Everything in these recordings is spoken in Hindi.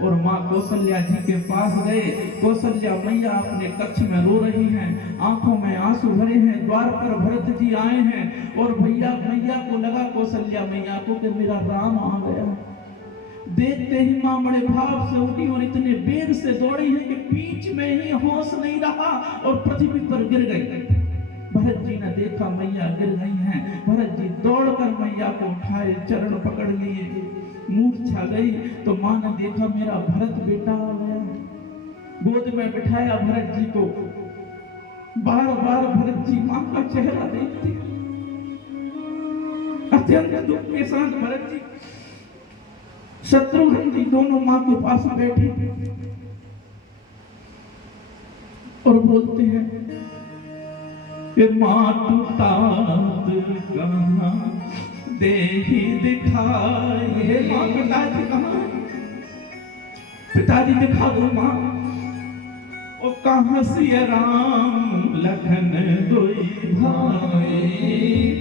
और माँ कौशल्या जी के पास गए। कौशल्या मैया अपने कक्ष में रो रही हैं, आंखों में आंसू भरे हैं। द्वार पर भरत जी आए हैं और भैया मैया को लगा, कौशल्या मैया को, कि मेरा राम आ गया। देखते ही माँ बड़े भाव से उठी और इतने वेग से दौड़ी है कि बीच में ही होश नहीं रहा और पृथ्वी पर गिर गई। भरत जी ने देखा मैया गिर गई हैं। भरत जी दौड़कर मैया को उठाए, चरण पकड़ लिए, मूर्छा गई। तो माँ ने देखा मेरा भरत बेटा आ गया, गोद में बिठाया भरत जी को। बार बार भरत जी माँ का चेहरा देखते, अत्यंत दुख के साथ भरत जी, शत्रुघ्न जी दोनों माँ के पास बैठे और बोलते हैं कि माँ तू तात कहाँ देही दिखाए। माँ पिताजी कहाँ, पिताजी दिखा दो माँ। ओ कहाँ सिया राम लखन दोई भाई,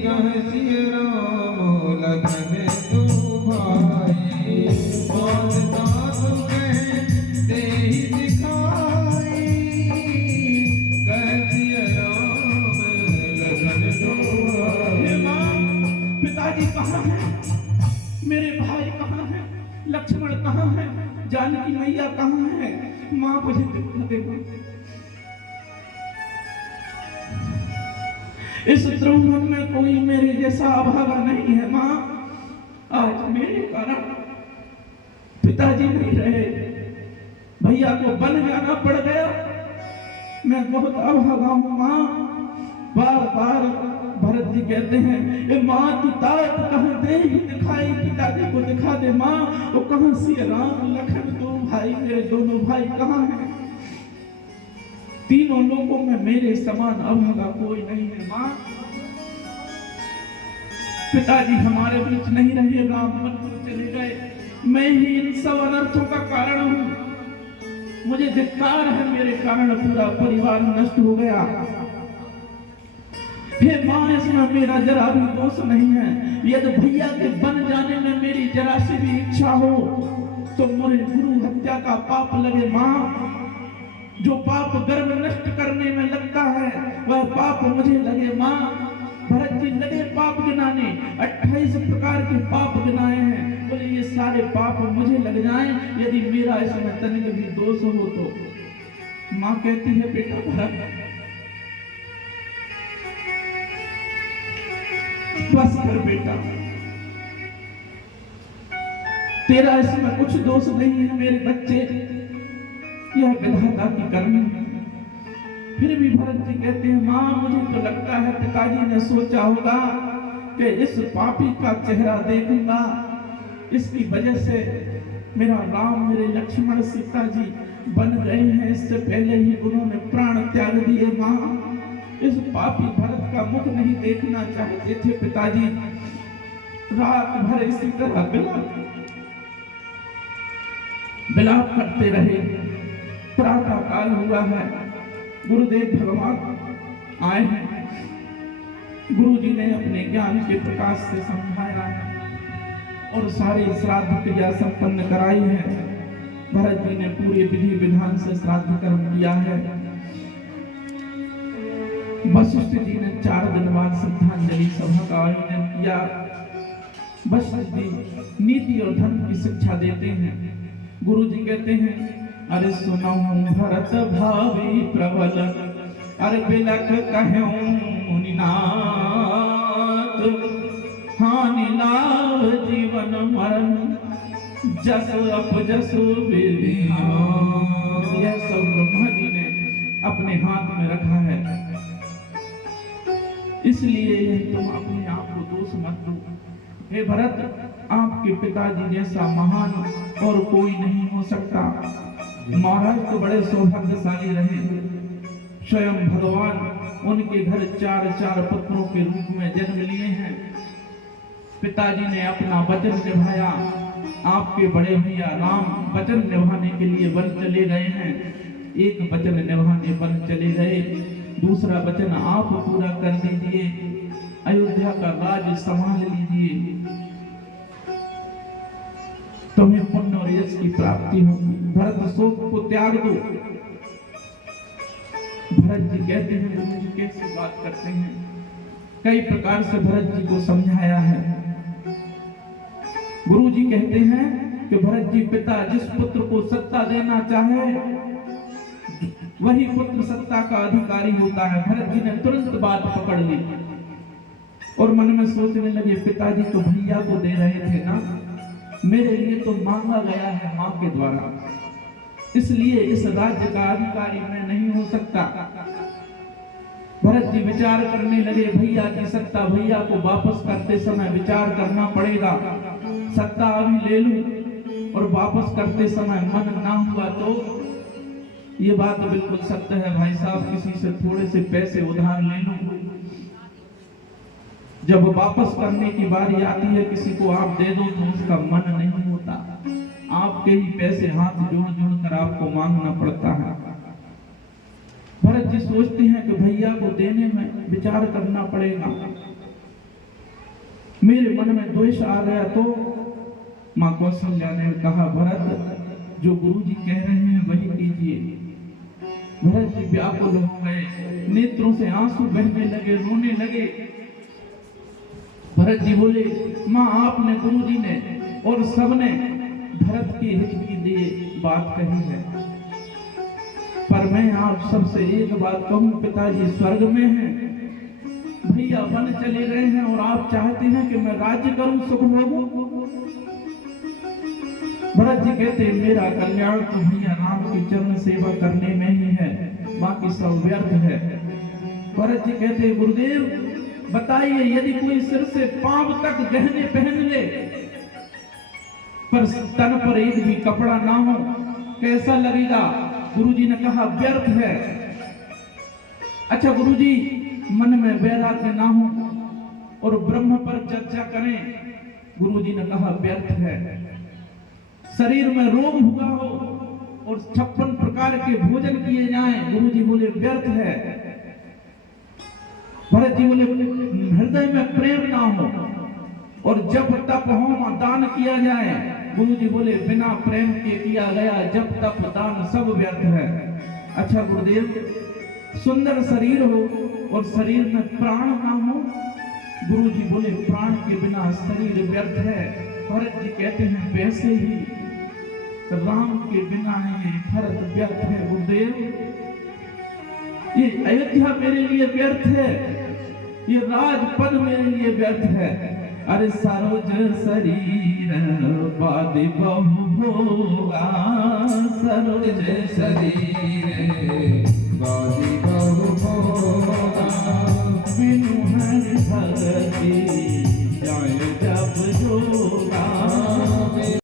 कहाँ सिया राम लखन दो भाई, और दादू कहे देहि दिखाई, कहाँ सिया राम लखन दो भाई। पिताजी कहाँ हैं, मेरे भाई कहाँ हैं, लक्ष्मण कहाँ हैं, जानकी मैया कहाँ है? माँ मुझे दिखा दे। इस द्रौपद में कोई मेरे जैसा अभागा नहीं है माँ। आज मेरे कारण पिताजी नहीं रहे, भैया को बन जाना पड़ गया। मैं बहुत अभागा हूँ माँ। बार बार भरत जी कहते हैं, माँ तू तात कहाँ दे ही दिखाई, पिताजी को दिखा दे माँ। वो कहाँ सिया राम लखन दो भाई, मेरे दोनों भाई कहाँ हैं? तीनों लोगों में मेरे समान अभागा कोई नहीं है माँ। पिताजी हमारे बीच नहीं रहे, राम मन को चले गए। मैं ही इन सब अनर्थों का कारण हूँ। मुझे धिक्कार है, मेरे कारण पूरा परिवार नष्ट हो गया। हे माँ, इसमें मेरा जरा भी दोष नहीं है। यदि भैया के बन जाने में मेरी जरा सी भी इच्छा हो तो मुझे गुरु हत्या का पाप लगे माँ। जो पाप गर्भ नष्ट करने में लगता है वह पाप मुझे लगे माँ। भरत जी लगे पाप गिनाने, 28 प्रकार के पाप गिनाए हैं। बोले ये सारे पाप मुझे लग जाएं यदि मेरा इसमें तनिक भी दोष हो तो। माँ कहती है बेटा भरत बस कर बेटा, तेरा इसमें कुछ दोष नहीं है मेरे बच्चे, यह विधाता की करनी है। फिर भी भरत जी कहते हैं माँ मुझे तो लगता है पिताजी ने सोचा होगा कि इस पापी का चेहरा देखूंगा, इसकी वजह से मेरा राम मेरे लक्ष्मण सीता जी बन गए हैं, इससे पहले ही उन्होंने प्राण त्याग दिए माँ। इस पापी भरत का मुख नहीं देखना चाहते थे पिताजी। रात भर इसी तरह विलाप करते रहे। प्रातः काल हुआ है, गुरुदेव भगवान आए हैं। गुरु जी ने अपने ज्ञान के प्रकाश से समझाया है और सारी श्राद्ध क्रिया संपन्न कराई है। भरत जी ने पूरे विधि विधान से श्राद्ध कर्म किया है। वशिष्ठ जी ने 4 दिन बाद श्रद्धांजलि सभा का आयोजन किया। वशिष्ठ जी नीति और धर्म की शिक्षा देते हैं। गुरु जी कहते हैं अरे सुनो भरत भावी प्रबल, अरे बिलख कहूं मुनिनाथ, हानि लाभ जीवन मरण, जस अपजस विधियान। यह सब ब्रह्मा जी ने अपने हाथ में रखा है, इसलिए तुम अपने आप को दोष मत दो। हे भरत, आपके पिताजी जैसा महान और कोई नहीं हो सकता। महाराज तो बड़े सौभाग्यशाली रहे। स्वयं भगवान उनके घर 4 पुत्रों के रूप में जन्म लिए हैं। पिताजी ने अपना वचन निभाया। आपके बड़े भैया राम वचन निभाने के लिए वन चले गए हैं। एक वचन निभाने वन चले गए, दूसरा वचन आप पूरा कर दीजिए, अयोध्या का राज संभाल लीजिए, तुम्हें पुण्य और यश की प्राप्ति होगी। भरत शोक को त्याग दो। भरत जी कहते हैं गुरु जी कैसे बात करते हैं, कई प्रकार से भरत जी को समझाया है। गुरु जी कहते हैं कि भरत जी पिता जिस पुत्र को सत्ता देना चाहे वही पुत्र सत्ता का अधिकारी होता है। भरत जी ने तुरंत बात पकड़ ली और मन में सोचने लगे पिताजी तो भैया को दे रहे थे ना, मेरे लिए तो मांगा गया है मां के द्वारा, इसलिए इस राज्य का अधिकारी मैं नहीं हो सकता। भरत जी विचार करने लगे भैया की सत्ता भैया को वापस करते समय विचार करना पड़ेगा, सत्ता अभी ले लूं और वापस करते समय मन ना हुआ तो ये बात बिल्कुल सत्य है भाई साहब, किसी से थोड़े से पैसे उधार ले लूं, जब वापस करने की बारी आती है किसी को आप दे दो तो उसका मन नहीं होता, आपके ही पैसे हाथ जोड़ जोड़ कर आपको मांगना पड़ता है। भरत जी सोचते हैं कि भैया को देने में विचार करना पड़ेगा, मेरे मन में द्वेष आ गया तो मां कौशल्या ने कहा भरत जो गुरु जी कह रहे हैं वही कीजिए। भरत जी व्याकुल हो गए, नेत्रों से आंसू बहने लगे, रोने लगे। भरत जी बोले मां आपने गुरु जी ने और सबने भरत की हित के लिए बात कही है, पर मैं आप सबसे एक बात कहूं, पिताजी स्वर्ग में हैं, भैया वन चले गए हैं और आप चाहते हैं कि मैं राज्य करूं सुख भोगूं। भरत जी कहते हैं मेरा कल्याण तो भैया राम की चरण सेवा करने में ही है, बाकी सब व्यर्थ है। भरत जी कहते हैं गुरुदेव बताइए यदि कोई सिर से पांव तक गहने पहन ले पर तन पर एक भी कपड़ा ना हो कैसा लगेगा? गुरुजी ने कहा व्यर्थ है। अच्छा गुरुजी मन में वैराग्य ना हो और ब्रह्म पर चर्चा करें, गुरुजी ने कहा व्यर्थ है। शरीर में रोग हुआ हो और 56 प्रकार के भोजन किए जाएं, गुरुजी बोले व्यर्थ है। भरत जी बोले हृदय में प्रेम ना हो और जब तप होम दान किया जाए, गुरुजी बोले बिना प्रेम के किया गया जब तप दान सब व्यर्थ है। अच्छा गुरुदेव सुंदर शरीर हो और शरीर में प्राण ना हो, गुरुजी बोले प्राण के बिना शरीर व्यर्थ है। भरत जी कहते हैं वैसे ही राम के बिना ये भरत व्यर्थ है। गुरुदेव ये अयोध्या मेरे लिए व्यर्थ है, ये राजपद मेरे लिए व्यर्थ है। अरे सरोज शरीर बाद बहु भोगा, सरोज शरीर